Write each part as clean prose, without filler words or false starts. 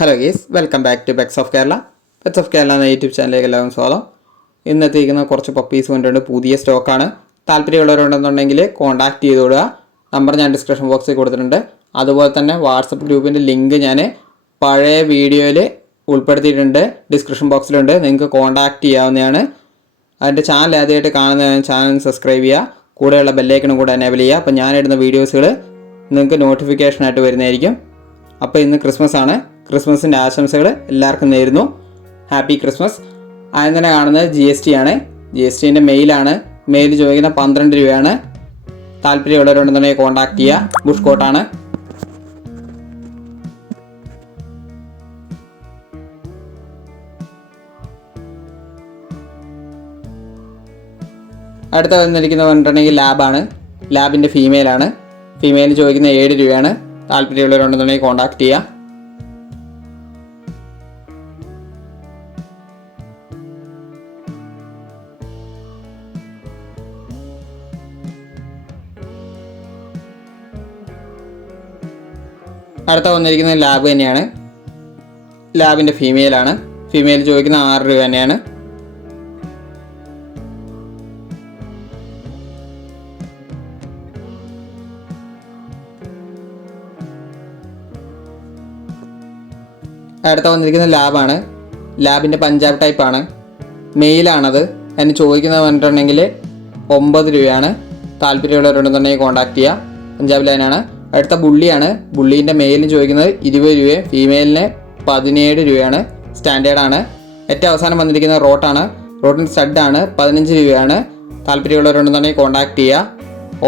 Hello guys, welcome back to pets of Kerala. Pets of Kerala എന്ന YouTube ചാനലിലേക്ക് എല്ലാവരും സ്വാഗതം. ഇന്നെത്തിയിരിക്കുന്ന കുറച്ച് പപ്പീസ് കൊണ്ടുണ്ട്. പുതിയ സ്റ്റോക്കാണ്. താല്പര്യമുള്ളവരുണ്ടെന്നുണ്ടെങ്കിൽ കോൺടാക്ട് ചെയ്തോടുക. നമ്പർ ഞാൻ ഡിസ്ക്രിപ്ഷൻ ബോക്സിൽ കൊടുത്തിട്ടുണ്ട്. അതുപോലെ തന്നെ വാട്സപ്പ് ഗ്രൂപ്പിൻ്റെ ലിങ്ക് ഞാൻ പഴയ വീഡിയോയിൽ ഉൾപ്പെടുത്തിയിട്ടുണ്ട്, ഡിസ്ക്രിപ്ഷൻ ബോക്സിലുണ്ട്. നിങ്ങൾക്ക് കോൺടാക്ട് ചെയ്യാവുന്നതാണ്. അതിൻ്റെ ചാനൽ ആദ്യമായിട്ട് കാണുന്നതാണ്, ചാനൽ സബ്സ്ക്രൈബ് ചെയ്യുക. കൂടെയുള്ള ബെല്ലൈക്കണും കൂടെ എനേബിൾ ചെയ്യുക. അപ്പോൾ ഞാനിടുന്ന വീഡിയോസുകൾ നിങ്ങൾക്ക് നോട്ടിഫിക്കേഷനായിട്ട് വരുന്നതായിരിക്കും. അപ്പോൾ ഇന്ന് ക്രിസ്മസ് ആണ്. ക്രിസ്മസിൻ്റെ ആശംസകൾ എല്ലാവർക്കും നേരുന്നു. Happy Christmas. ആദ്യം തന്നെ കാണുന്നത് GST ആണ്. GSTൻ്റെ മെയിലാണ്. മെയിൽ ചോദിക്കുന്ന 12 രൂപയാണ്. താല്പര്യമുള്ളവരുണ്ടെന്നുണ്ടെങ്കിൽ കോൺടാക്ട് ചെയ്യുക. ബുഷ് കോട്ടാണ്. അടുത്ത വന്നിരിക്കുന്നത് പറഞ്ഞിട്ടുണ്ടെങ്കിൽ ലാബാണ്. ലാബിൻ്റെ ഫീമെയിലാണ്. ഫീമെയിൽ ചോദിക്കുന്ന 7 രൂപയാണ്. താല്പര്യമുള്ളവരുണ്ടെന്നുണ്ടെങ്കിൽ കോൺടാക്ട് ചെയ്യുക. അടുത്ത വന്നിരിക്കുന്നത് ലാബ് തന്നെയാണ്. ലാബിൻ്റെ ഫീമെയിലാണ്. ഫീമെയിൽ ചോദിക്കുന്ന 6 രൂപ തന്നെയാണ്. അടുത്ത വന്നിരിക്കുന്നത് ലാബാണ്. ലാബിൻ്റെ പഞ്ചാബ് ടൈപ്പാണ്. മെയിലാണത്. അതിന് ചോദിക്കുന്നത് പറഞ്ഞിട്ടുണ്ടെങ്കിൽ 9 രൂപയാണ്. താല്പര്യമുള്ളവരുണ്ടെന്നുണ്ടെങ്കിൽ കോൺടാക്ട് ചെയ്യുക. പഞ്ചാബ് ലൈനാണ്. അടുത്ത ബുള്ളിയാണ്. ബുള്ളീൻ്റെ മെയിലിന് ചോദിക്കുന്നത് 20 രൂപയും ഫീമെയിലിന് 17 രൂപയാണ്. സ്റ്റാൻഡേർഡാണ്. ഏറ്റവും അവസാനം വന്നിരിക്കുന്നത് റോട്ടാണ്. റോട്ടിൻ്റെ സ്റ്റഡാണ്. 15 രൂപയാണ്. താല്പര്യമുള്ളവരുണ്ടെന്നുണ്ടെങ്കിൽ കോൺടാക്ട് ചെയ്യുക.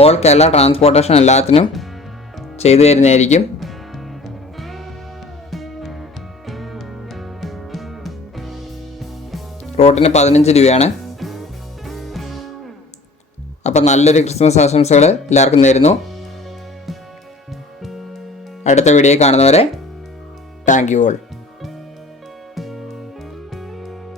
ഓൾ കേരള ട്രാൻസ്പോർട്ടേഷൻ എല്ലാത്തിനും ചെയ്തു തരുന്നതായിരിക്കും. റോട്ടിന് 15 രൂപയാണ്. അപ്പം നല്ലൊരു ക്രിസ്മസ് ആശംസകൾ എല്ലാവർക്കും നേരുന്നു. അടുത്ത വീഡിയോ കാണുന്നവരെ താങ്ക് യു ഓൾ.